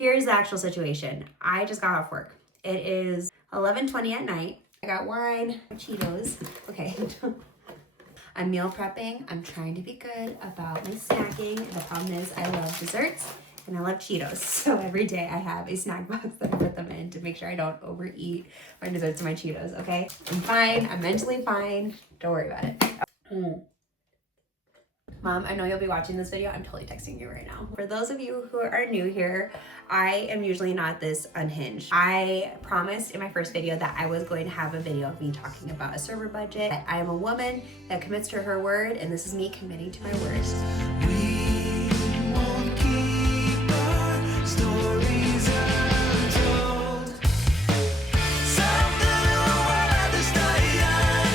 here's the actual situation. I just got off work. It is 11:20 at night. I got wine, Cheetos. Okay. I'm meal prepping. I'm trying to be good about my snacking. The problem is I love desserts and I love Cheetos. So every day I have a snack box that I put them in to make sure I don't overeat my desserts and my Cheetos, okay? I'm fine. I'm mentally fine. Don't worry about it. Mom, I know you'll be watching this video. I'm totally texting you right now. For those of you who are new here, I am usually not this unhinged. I promised in my first video that I was going to have a video of me talking about a server budget. I am a woman that commits to her word, and this is me committing to my words. We won't keep our stories untold. Something about the style,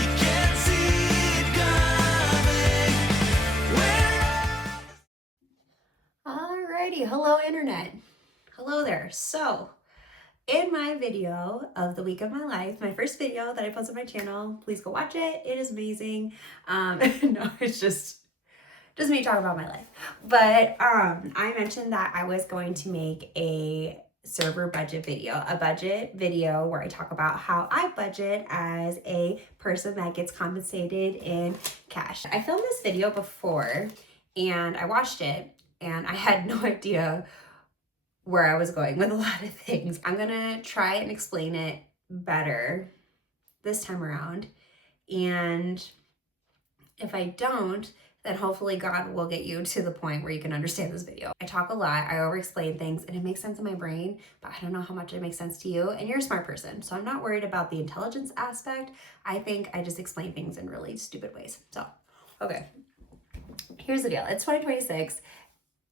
you can't see it coming. Alrighty, hello internet. Hello there. So, in my video of the week of my life, my first video that I posted on my channel, please go watch it. It is amazing. No, it's just me talking about my life. But I mentioned that I was going to make a server budget video, a budget video where I talk about how I budget as a person that gets compensated in cash. I filmed this video before and I watched it and I had no idea where I was going with a lot of things. I'm gonna try and explain it better this time around. And if I don't, then hopefully God will get you to the point where you can understand this video. I talk a lot, I over-explain things, and it makes sense in my brain, but I don't know how much it makes sense to you, and you're a smart person, so I'm not worried about the intelligence aspect. I think I just explain things in really stupid ways. So, okay, here's the deal. It's 2026,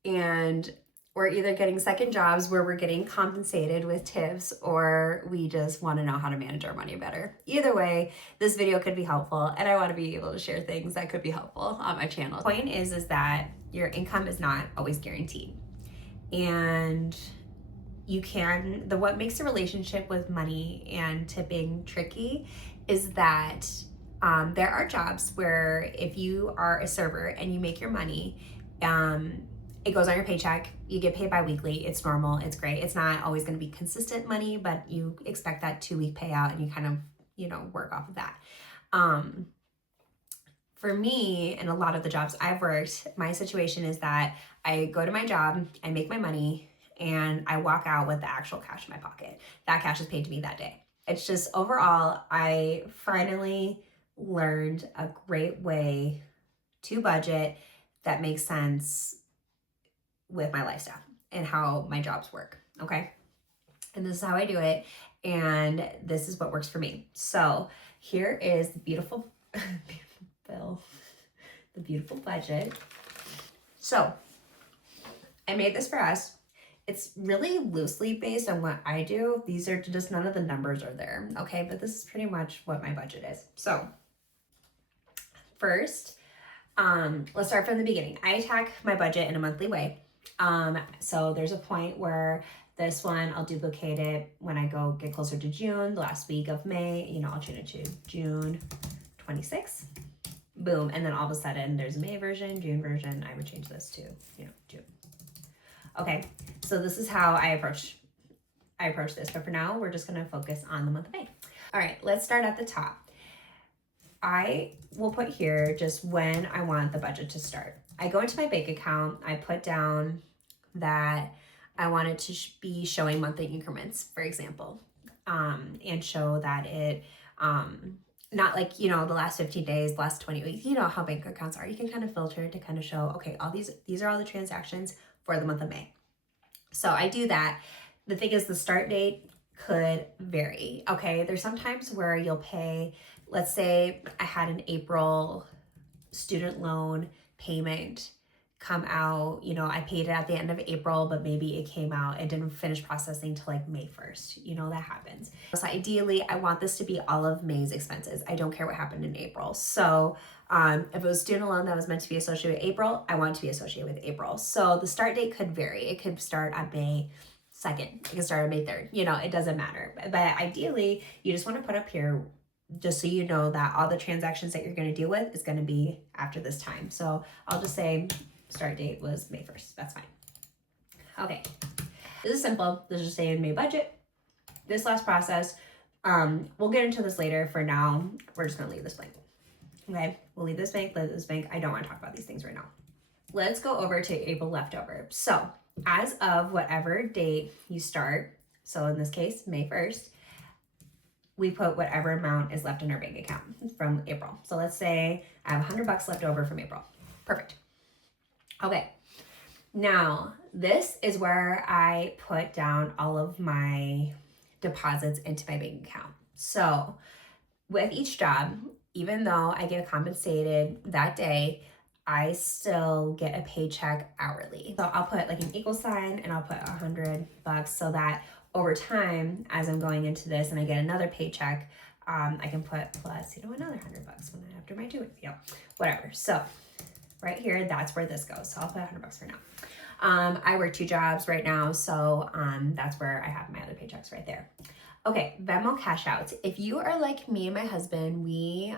and we're either getting second jobs where we're getting compensated with tips, or we just want to know how to manage our money better. Either way, this video could be helpful, and I want to be able to share things that could be helpful on my channel. The point is that your income is not always guaranteed. And what makes a relationship with money and tipping tricky is that there are jobs where if you are a server and you make your money, it goes on your paycheck, you get paid bi-weekly, it's normal, it's great. It's not always gonna be consistent money, but you expect that 2-week payout and you kind of, work off of that. For me, and a lot of the jobs I've worked, my situation is that I go to my job, I make my money, and I walk out with the actual cash in my pocket. That cash is paid to me that day. It's just overall, I finally learned a great way to budget that makes sense with my lifestyle and how my jobs work, okay? And this is how I do it, and this is what works for me. So here is the beautiful bill, the beautiful budget. So I made this for us. It's really loosely based on what I do. These are just, none of the numbers are there, okay? But this is pretty much what my budget is. So first, let's start from the beginning. I attack my budget in a monthly way. So there's a point where this one, I'll duplicate it when I go get closer to June, the last week of May, I'll change it to June 26th. Boom. And then all of a sudden there's a May version, June version. I would change this to, June. Okay. So this is how I approach this. But for now, we're just going to focus on the month of May. All right, let's start at the top. I will put here just when I want the budget to start. I go into my bank account, I put down that I want it to be showing monthly increments, for example, and show that it, not like, the last 15 days, the last 20 weeks, how bank accounts are. You can kind of filter to kind of show, okay, these are all the transactions for the month of May. So I do that. The thing is, the start date could vary, okay? There's sometimes where you'll pay, let's say I had an April student loan payment come out, I paid it at the end of April, but maybe it came out, it didn't finish processing till like May 1st, that happens. So ideally, I want this to be all of May's expenses. I don't care what happened in April. So if it was student loan that was meant to be associated with April, I want it to be associated with April. So the start date could vary. It could start on May 2nd. It can start on May 3rd. It doesn't matter. But ideally, you just want to put up here just so you know that all the transactions that you're going to deal with is going to be after this time. So I'll just say start date was May 1st. That's fine. Okay. This is simple. This is staying in my budget. This last process, we'll get into this later. For now, we're just gonna leave this blank. Okay, we'll leave this blank, leave this blank. I don't want to talk about these things right now. Let's go over to April leftover. So as of whatever date you start, so in this case, May 1st, we put whatever amount is left in our bank account from April. So let's say I have $100 left over from April. Perfect. Okay. Now, this is where I put down all of my deposits into my bank account. So with each job, even though I get compensated that day, I still get a paycheck hourly. So I'll put like an equal sign and I'll put $100 so that over time, as I'm going into this and I get another paycheck, I can put plus, another $100 when after my whatever. So right here, that's where this goes. So I'll put $100 for now. I work 2 jobs right now, so that's where I have my other paychecks right there. Okay, Venmo cash outs. If you are like me and my husband, we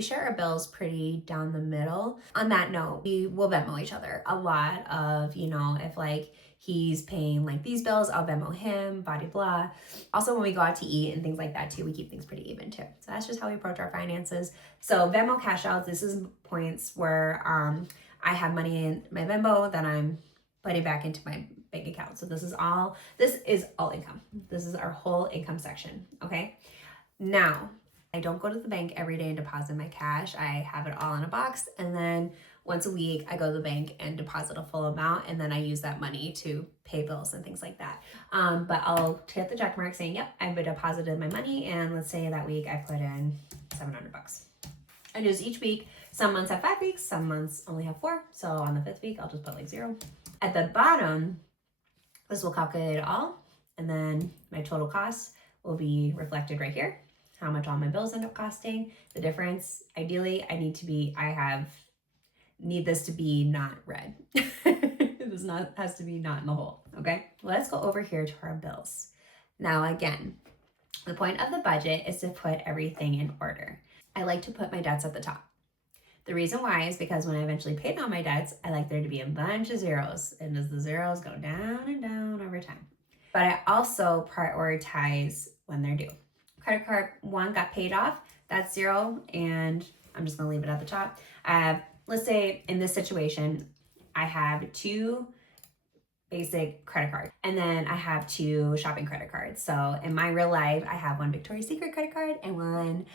share our bills pretty down the middle. On that note, we will Venmo each other a lot of, if like he's paying like these bills, I'll Venmo him, blah, blah, blah. Also, when we go out to eat and things like that too, we keep things pretty even too. So that's just how we approach our finances. So Venmo cash outs, this is points where I have money in my Venmo that I'm putting back into my bank account. So this is all income. This is our whole income section. Okay. Now, I don't go to the bank every day and deposit my cash. I have it all in a box. And then once a week, I go to the bank and deposit a full amount. And then I use that money to pay bills and things like that. But I'll hit the check mark saying, yep, I've deposited my money. And let's say that week I put in $700. I do this each week. Some months have 5 weeks, some months only have 4. So on the 5th week, I'll just put like 0. At the bottom, this will calculate it all. And then my total costs will be reflected right here. How much all my bills end up costing. The difference, ideally, I need this to be not red. This has to be not in the hole, okay? Let's go over here to our bills. Now again, the point of the budget is to put everything in order. I like to put my debts at the top. The reason why is because when I eventually pay down my debts, I like there to be a bunch of zeros. And as the zeros go down and down over time. But I also prioritize when they're due. Credit card 1 got paid off, that's 0, and I'm just gonna leave it at the top. Let's say in this situation, I have 2 basic credit cards, and then I have 2 shopping credit cards. So in my real life, I have 1 Victoria's Secret credit card and 1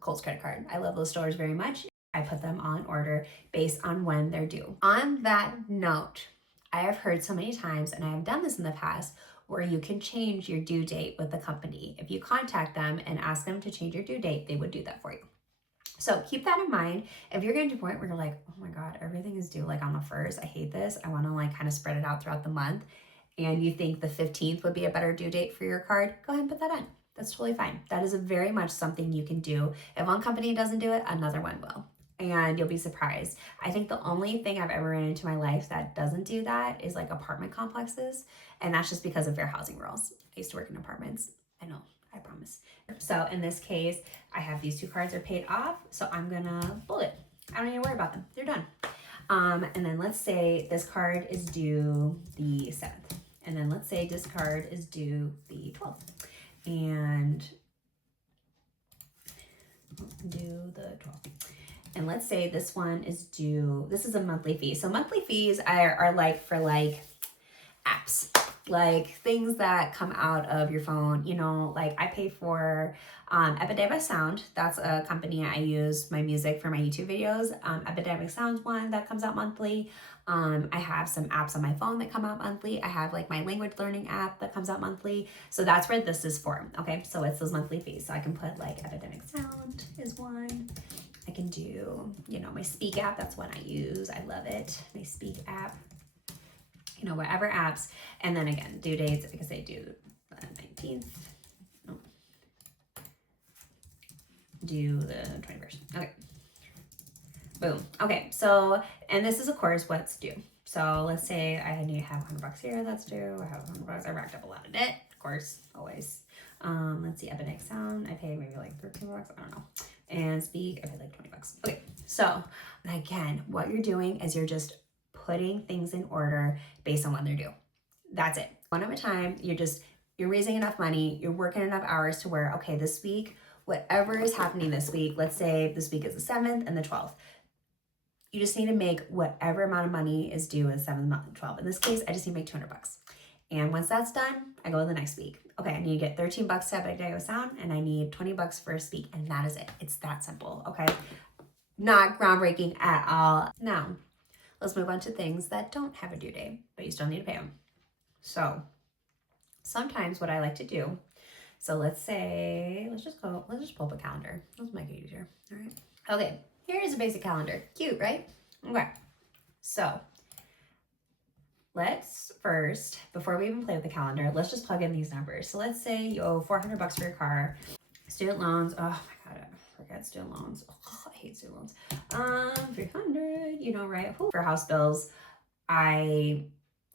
Kohl's credit card. I love those stores very much. I put them all in order based on when they're due. On that note, I have heard so many times, and I have done this in the past, where you can change your due date with the company. If you contact them and ask them to change your due date, they would do that for you. So keep that in mind. If you're getting to a point where you're like, oh my God, everything is due like on the 1st, I hate this. I want to like kind of spread it out throughout the month. And you think the 15th would be a better due date for your card, go ahead and put that in. That's totally fine. That is very much something you can do. If one company doesn't do it, another one will. And you'll be surprised. I think the only thing I've ever ran into in my life that doesn't do that is like apartment complexes. And that's just because of fair housing rules. I used to work in apartments. I know, I promise. So in this case, I have these 2 cards are paid off. So I'm gonna bullet. I don't need to worry about them. They're done. And then let's say this card is due the 7th. And then let's say this card is due the 12th. And do the 12th. And let's say this one is due, this is a monthly fee. So monthly fees are like for like apps, like things that come out of your phone, like I pay for Epidemic Sound. That's a company I use my music for my YouTube videos. Epidemic Sound's one that comes out monthly. I have some apps on my phone that come out monthly. I have like my language learning app that comes out monthly. So that's where this is for. Okay, so it's those monthly fees. So I can put like Epidemic Sound is one. I can do, my Speak app. That's one I use. I love it. My Speak app, whatever apps. And then again, due dates, because I do the 19th. No. Do the 21st. Okay. Boom. Okay. So, and this is of course what's due. So let's say I need to have $100 here. That's due. I have $100. I racked up a lot of debt. Of course, always. Let's see. Epidemic Sound. I paid maybe like $13. I don't know. And Speak, I paid like $20. Okay, so again, what you're doing is you're just putting things in order based on when they're due. That's it. One at a time, you're raising enough money, you're working enough hours to where, okay, this week, whatever is happening this week, let's say this week is the 7th and the 12th. You just need to make whatever amount of money is due in the 7th, month, and 12th. In this case, I just need to make $200. And once that's done, I go to the next week. Okay, I need to get $13 to Abigail Sound, and I need $20 for a speak, and that is it. It's that simple, okay? Not groundbreaking at all. Now, let's move on to things that don't have a due date, but you still need to pay them. So, sometimes what I like to do, so let's just pull up a calendar. Let's make it easier, all right? Okay, here's a basic calendar. Cute, right? Okay, so let's first, before we even play with the calendar, let's just plug in these numbers. So let's say you owe $400 for your car. Student loans, oh my God, I forget student loans. Oh, I hate student loans. 300, you know, right? For house bills,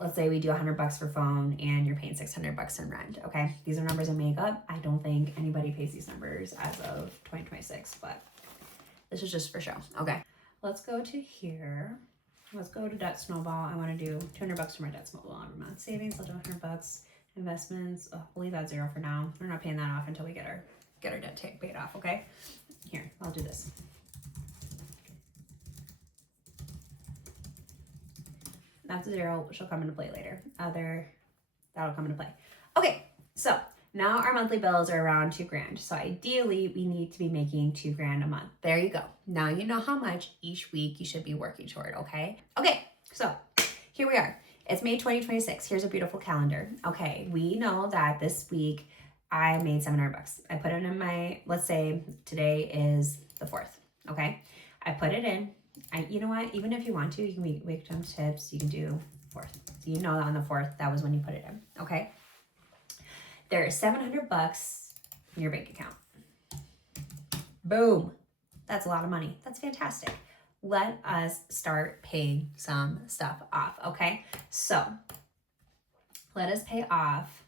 let's say we do $100 for phone and you're paying $600 in rent, okay? These are numbers I make up. I don't think anybody pays these numbers as of 2026, but this is just for show, okay? Let's go to here. Let's go to debt snowball. I want to do $200 for my debt snowball every month. Savings, I'll do $100. Investments, we'll leave that 0 for now. We're not paying that off until we get our debt paid off, okay? Here, I'll do this. That's a 0, which will come into play later. That'll come into play. Okay, so now our monthly bills are around $2,000. So ideally, we need to be making $2,000 a month. There you go. Now you know how much each week you should be working toward, okay? Okay, so here we are. It's May 2026. Here's a beautiful calendar. Okay, we know that this week I made $700. I put it in let's say today is the 4th, okay? I put it in. You know what? Even if you want to, you can make victim tips. You can do 4th. So you know that on the 4th, that was when you put it in, okay? There is $700 in your bank account. Boom. That's a lot of money. That's fantastic. Let us start paying some stuff off, okay? So let us pay off.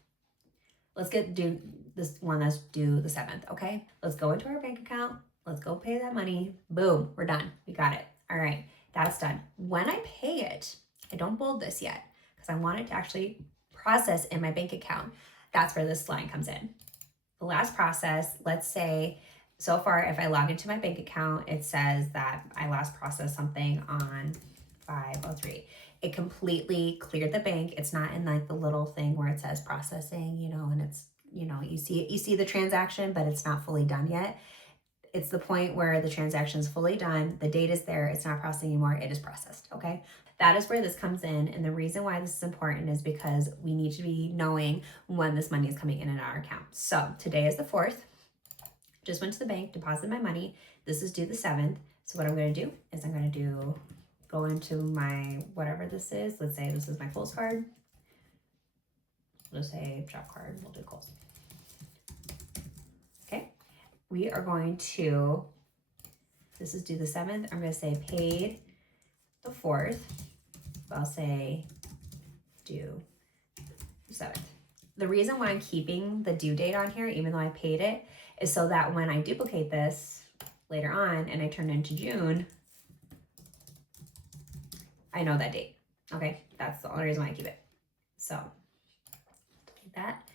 Let's do this one that's due the 7th, okay? Let's go into our bank account. Let's go pay that money. Boom, we're done. We got it. All right, that's done. When I pay it, I don't bold this yet because I want it to actually process in my bank account. That's where this line comes in. The last process, let's say, so far, if I log into my bank account, it says that I last processed something on 5/03. It completely cleared the bank. It's not in like the little thing where it says processing, you know, and it's, you know, you see the transaction, but it's not fully done yet. It's the point where the transaction is fully done. The date is there. It's not processing anymore. It is processed, okay? That is where this comes in. And the reason why this is important is because we need to be knowing when this money is coming in our account. So today is the 4th. Just went to the bank, deposited my money. This is due the 7th. So what I'm going to do is I'm going to go into my, whatever this is. Let's say this is my Kohl's card. We'll just say shop card. We'll do Kohl's. Okay. We are going to, this is due the 7th. I'm going to say paid the 4th. I'll say due the 7th. The reason why I'm keeping the due date on here, even though I paid it, is so that when I duplicate this later on and I turn it into June, I know that date. Okay, that's the only reason why I keep it. So, delete that.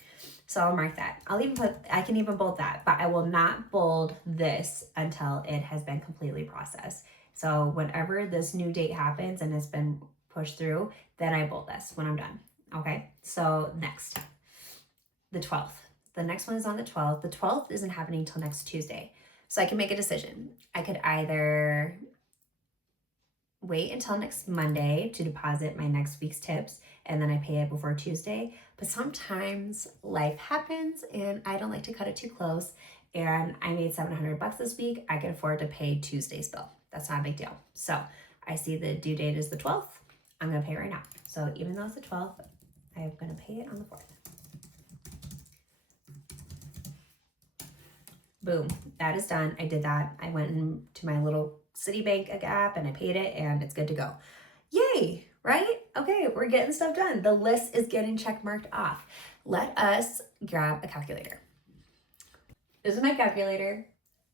So I'll mark that. I can even bold that, but I will not bold this until it has been completely processed. So whenever this new date happens and it's been pushed through, then I bold this when I'm done. Okay, so next, the 12th. The next one is on the 12th. The 12th isn't happening until next Tuesday. So I can make a decision. I could either wait until next Monday to deposit my next week's tips and then I pay it before Tuesday. But sometimes life happens and I don't like to cut it too close. And I made $700 this week. I can afford to pay Tuesday's bill. That's not a big deal. So I see the due date is the 12th. I'm going to pay it right now. So even though it's the 12th, I'm going to pay it on the 4th. Boom, that is done. I did that. I went into my little Citibank app and I paid it and it's good to go. Yay, right? Okay, we're getting stuff done. The list is getting check marked off. Let us grab a calculator. This is my calculator.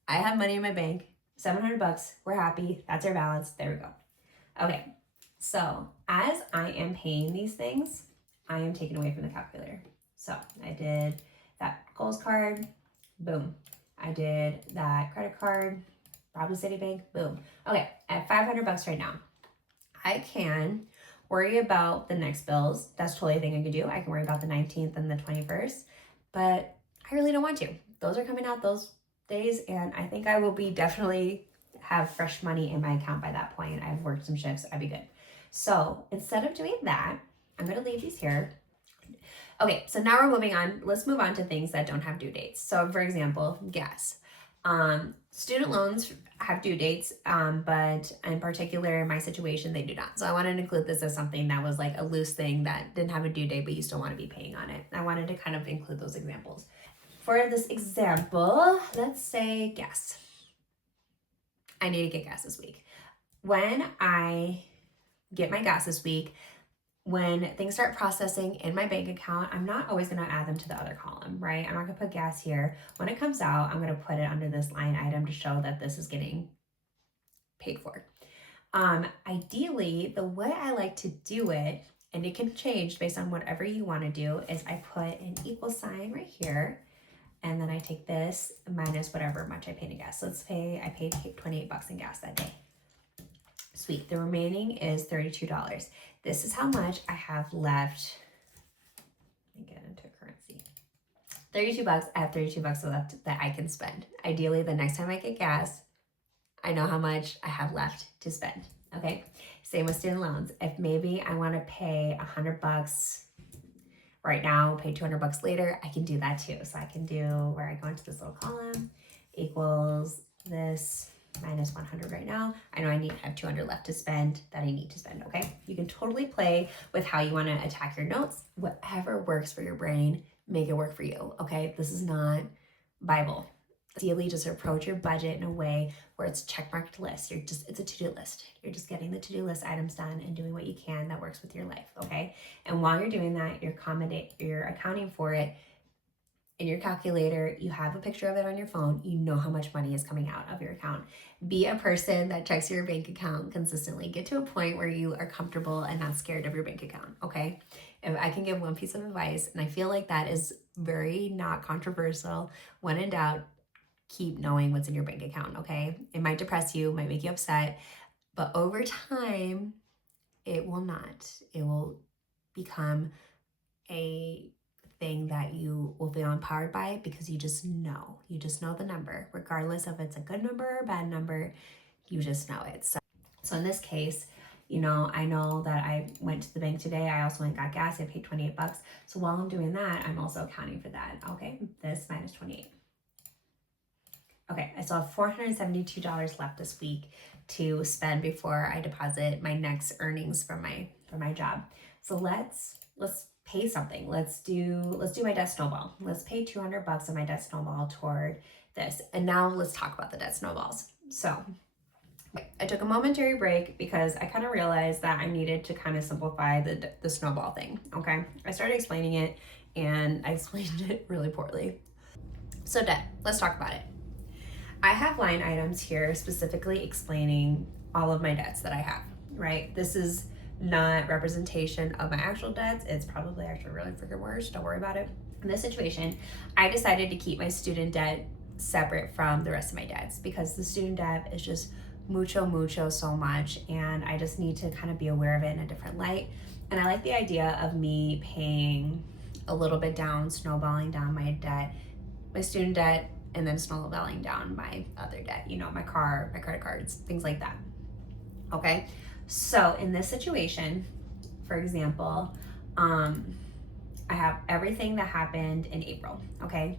I have money in my bank, $700. We're happy. That's our balance. There we go. Okay, so as I am paying these things, I am taken away from the calculator. So I did that Kohl's card, boom. I did that credit card, Robin Citibank, boom. Okay, I have 500 bucks right now. I can worry about the next bills. That's totally a thing I can do. I can worry about the 19th and the 21st, but I really don't want to. Those are coming out those days, and I think I will be definitely have fresh money in my account by that point. I've worked some shifts, I'd be good. So instead of doing that, I'm gonna leave these here. Okay, so now we're moving on. Let's move on to things that don't have due dates. So for example, gas. Student loans have due dates, but in particular, in my situation, they do not. So I wanted to include this as something that was like a loose thing that didn't have a due date, but you still want to be paying on it. I wanted to kind of include those examples. For this example, let's say gas. I need to get gas this week. When I get my gas this week, when things start processing in my bank account, I'm not always going to add them to the other column, right? I'm not going to put gas here. When it comes out, I'm going to put it under this line item to show that this is getting paid for. Ideally, the way I like to do it, and it can change based on whatever you want to do, is I put an equal sign right here, and then I take this minus whatever much I paid in gas. So I paid 28 bucks in gas that day. Sweet. The remaining is $32. This is how much I have left. Let me get into currency. 32 bucks. I have 32 bucks left that I can spend. Ideally, the next time I get gas, I know how much I have left to spend. Okay. Same with student loans. If maybe I want to pay 100 bucks right now, pay 200 bucks later, I can do that too. So I can do where I go into this little column equals this minus 100 right now. I know I have 200 left to spend that I need to spend, okay? You can totally play with how you want to attack your notes. Whatever works for your brain, make it work for you, okay? This is not Bible. Ideally, just approach your budget in a way where it's checkmarked list. It's a to-do list. You're just getting the to-do list items done and doing what you can that works with your life, okay? And while you're doing that, you're accounting for it in your calculator. You have a picture of it on your phone. You know how much money is coming out of your account. Be a person that checks your bank account consistently. Get to a point where you are comfortable and not scared of your bank account, okay? If I can give one piece of advice, and I feel like that is very not controversial, when in doubt, keep knowing what's in your bank account, okay? It might depress you, might make you upset, but over time, it will not. It will become a thing that you will feel empowered by because you just know the number, regardless of it's a good number or a bad number, you just know it. So in this case, I know that I went to the bank today. I also went and got gas. I paid 28 bucks. So while I'm doing that, I'm also accounting for that. Okay, this minus 28. Okay, I still have $472 left this week to spend before I deposit my next earnings from my job. So let's pay something. Let's do my debt snowball. Let's pay 200 bucks of my debt snowball toward this. And now let's talk about the debt snowballs. So I took a momentary break because I kind of realized that I needed to kind of simplify the snowball thing. Okay, I started explaining it and I explained it really poorly. So debt, let's talk about it. I have line items here specifically explaining all of my debts that I have, right? This is not representation of my actual debts. It's probably actually really freaking worse. Don't worry about it. In this situation, I decided to keep my student debt separate from the rest of my debts because the student debt is just mucho so much, and I just need to kind of be aware of it in a different light. And I like the idea of me paying a little bit down, snowballing down my debt, my student debt, and then snowballing down my other debt, my car, my credit cards, things like that. Okay, so in this situation, for example, I have everything that happened in April, okay?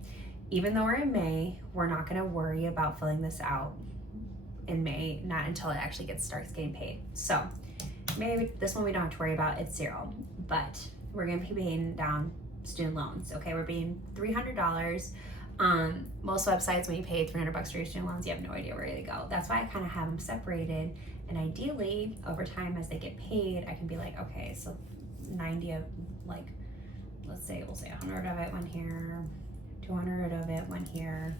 Even though we're in May, we're not gonna worry about filling this out in May, not until it actually starts getting paid. So maybe this one we don't have to worry about, it's zero, but we're gonna be paying down student loans, okay? We're paying $300. Most websites, when you pay 300 bucks for your student loans, you have no idea where they go. That's why I kind of have them separated. And ideally, over time, as they get paid, I can be like, okay, so 90 of, like, we'll say 100 of it went here, 200 of it went here,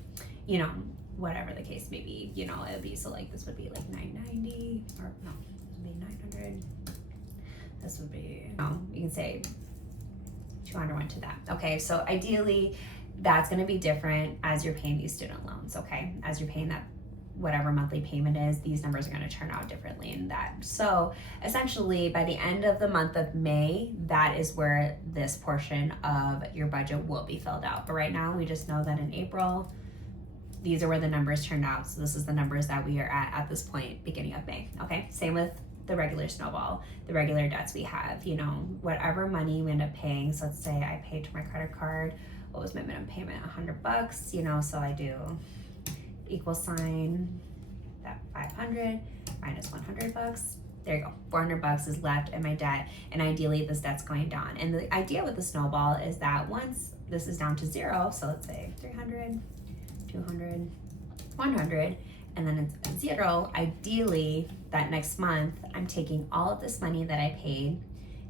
whatever the case may be, it would be, so like this would be like 990, or no, this would be 900. This would be, you can say 200 went to that. Okay, so ideally that's going to be different as you're paying these student loans. Okay, as you're paying that whatever monthly payment is, these numbers are going to turn out differently in that. So essentially by the end of the month of May, that is where this portion of your budget will be filled out. But right now we just know that in April, these are where the numbers turned out. So this is the numbers that we are at this point, beginning of May. Okay, same with the regular snowball, the regular debts we have, you know, whatever money we end up paying. So let's say I paid to my credit card, what was my minimum payment? $100, you know, so I do equal sign that 500 minus $100. There you go. $400 is left in my debt, and ideally this debt's going down. And the idea with the snowball is that once this is down to zero, so let's say 300, 200, 100, and then it's zero, ideally that next month I'm taking all of this money that I paid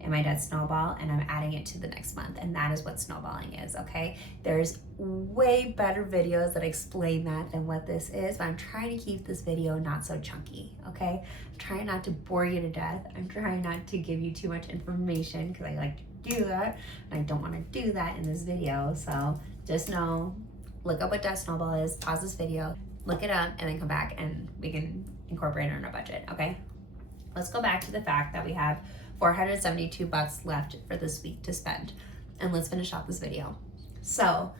in my debt snowball and I'm adding it to the next month, and that is what snowballing is. Okay, there's way better videos that explain that than what this is, but I'm trying to keep this video not so chunky. Okay, I'm trying not to bore you to death. I'm trying not to give you too much information because I like to do that and I don't want to do that in this video. So just know, look up what debt snowball is, pause this video, look it up, and then come back and we can incorporate it in our budget. Okay, let's go back to the fact that we have $472 left for this week to spend, and let's finish off this video. So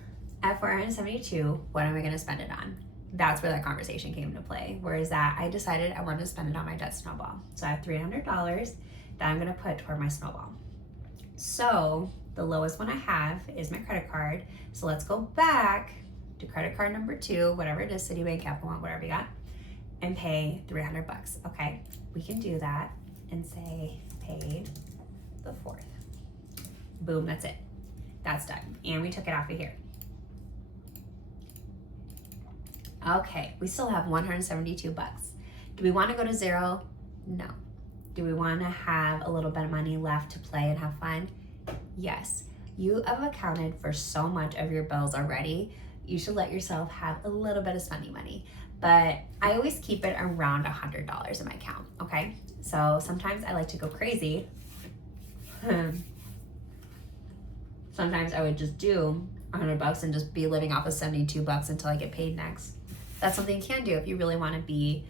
at 472, what am I going to spend it on? That's where that conversation came into play. Whereas that I decided I wanted to spend it on my debt snowball. So I have $300 that I'm going to put toward my snowball. So the lowest one I have is my credit card. So let's go back to credit card number 2, whatever it is, Citibank, Capital One, whatever you got, and pay $300. Okay, we can do that and say paid the 4th. Boom, that's it. That's done. And we took it off of here. Okay, we still have $172. Do we want to go to zero? No. Do we want to have a little bit of money left to play and have fun? Yes. You have accounted for so much of your bills already. You should let yourself have a little bit of spending money. But I always keep it around $100 in my account, okay? So sometimes I like to go crazy. Sometimes I would just do $100 and just be living off of $72 until I get paid next. That's something you can do if you really want to be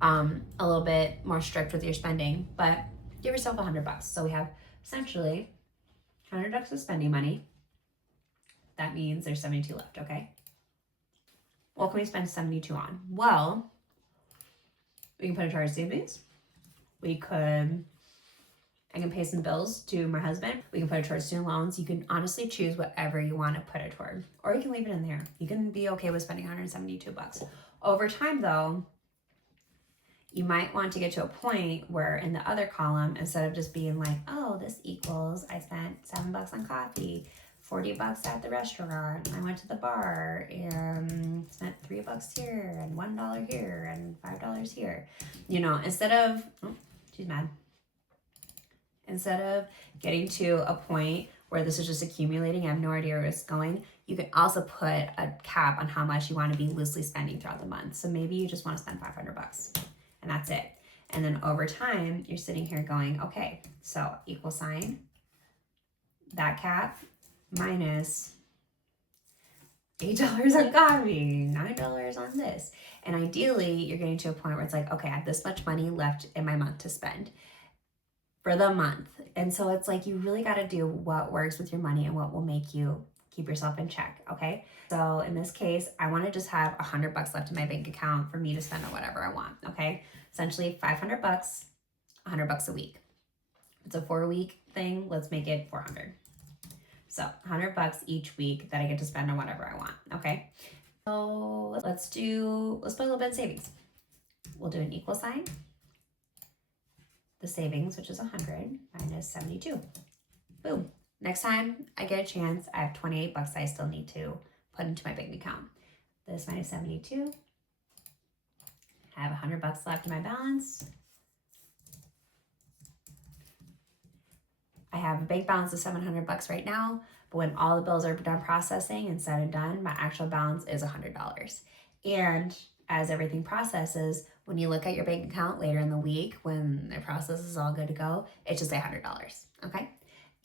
a little bit more strict with your spending, but give yourself $100. So we have essentially $100 of spending money. That means there's 72 left, okay? What can we spend 72 on? Well, we can put it towards savings. I can pay some bills to my husband. We can put it towards student loans. You can honestly choose whatever you want to put it toward, or you can leave it in there. You can be okay with spending $172. Over time though, you might want to get to a point where in the other column, instead of just being like, oh, this equals, I spent $7 on coffee, $40 at the restaurant, I went to the bar and spent $3 here and $1 here and $5 here. You know, instead of, oh, she's mad. Instead of getting to a point where this is just accumulating, I have no idea where it's going, you can also put a cap on how much you want to be loosely spending throughout the month. So maybe you just want to spend $500 and that's it. And then over time, you're sitting here going, okay, so equal sign, that cap minus $8 on coffee, $9 on this. And ideally, you're getting to a point where it's like, okay, I have this much money left in my month to spend for the month. And so it's like, you really got to do what works with your money and what will make you keep yourself in check, okay? So in this case, I want to just have $100 left in my bank account for me to spend on whatever I want, okay? Essentially $500, $100 a week. It's a 4-week thing. Let's make it 400. So $100 each week that I get to spend on whatever I want, okay? So let's put a little bit in savings. We'll do an equal sign. The savings, which is 100 minus 72. Boom. Next time I get a chance, I have $28 I still need to put into my bank account. This minus 72. I have $100 left in my balance. I have a bank balance of $700 right now, but when all the bills are done processing and said and done, my actual balance is $100. And as everything processes, when you look at your bank account later in the week, when the process is all good to go, it's just $100, okay?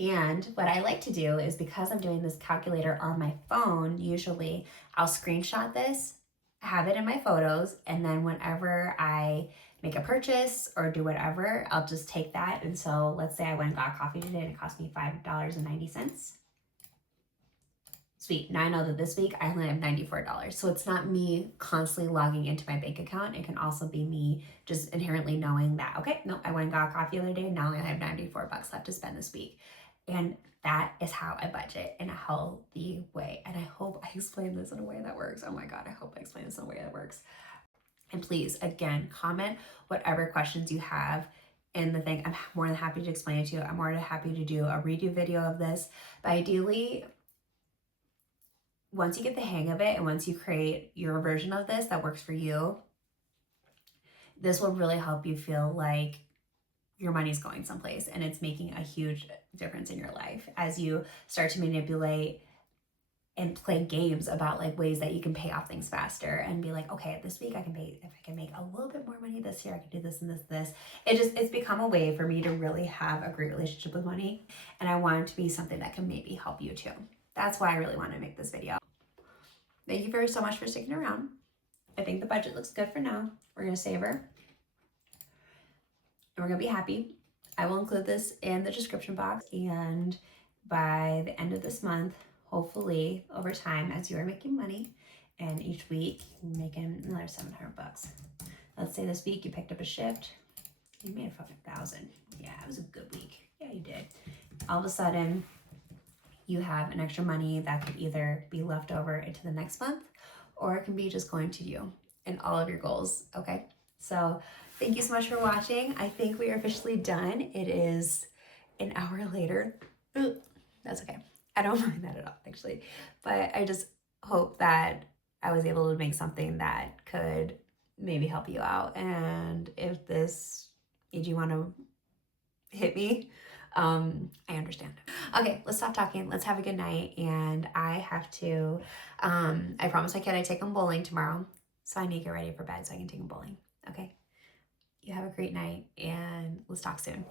And what I like to do is, because I'm doing this calculator on my phone, usually I'll screenshot this, have it in my photos, and then whenever I make a purchase or do whatever, I'll just take that. And so let's say I went and got coffee today and it cost me $5.90. Sweet. Now I know that this week I only have $94. So it's not me constantly logging into my bank account. It can also be me just inherently knowing that, okay, no, I went and got coffee the other day and now I only have 94 bucks left to spend this week. And that is how I budget in a healthy way. And I hope I explain this in a way that works. Oh my God, I hope I explain this in a way that works. And please, again, comment whatever questions you have in the thing. I'm more than happy to explain it to you. I'm more than happy to do a redo video of this. But ideally, once you get the hang of it and once you create your version of this that works for you, this will really help you feel like your money's going someplace and it's making a huge difference in your life as you start to manipulate and play games about like ways that you can pay off things faster and be like, okay, this week I can pay, if I can make a little bit more money this year, I can do this and this. It's become a way for me to really have a great relationship with money. And I want it to be something that can maybe help you too. That's why I really want to make this video. Thank you so much for sticking around. I think the budget looks good for now. We're going to save her. And we're going to be happy. I will include this in the description box. And by the end of this month, hopefully over time, as you are making money, and each week you're making another 700 bucks. Let's say this week you picked up a shift. You made a fucking 1,000. Yeah, it was a good week. Yeah, you did. All of a sudden, you have an extra money that could either be left over into the next month, or it can be just going to you and all of your goals, okay? So thank you so much for watching. I think we are officially done. It is an hour later. That's okay. I don't mind that at all, actually. But I just hope that I was able to make something that could maybe help you out. And if this made you want to hit me, I understand. Okay, let's stop talking. Let's have a good night. And I have to, I promised my kid I'd take him bowling tomorrow. So I need to get ready for bed so I can take him bowling. Okay? You have a great night and let's talk soon.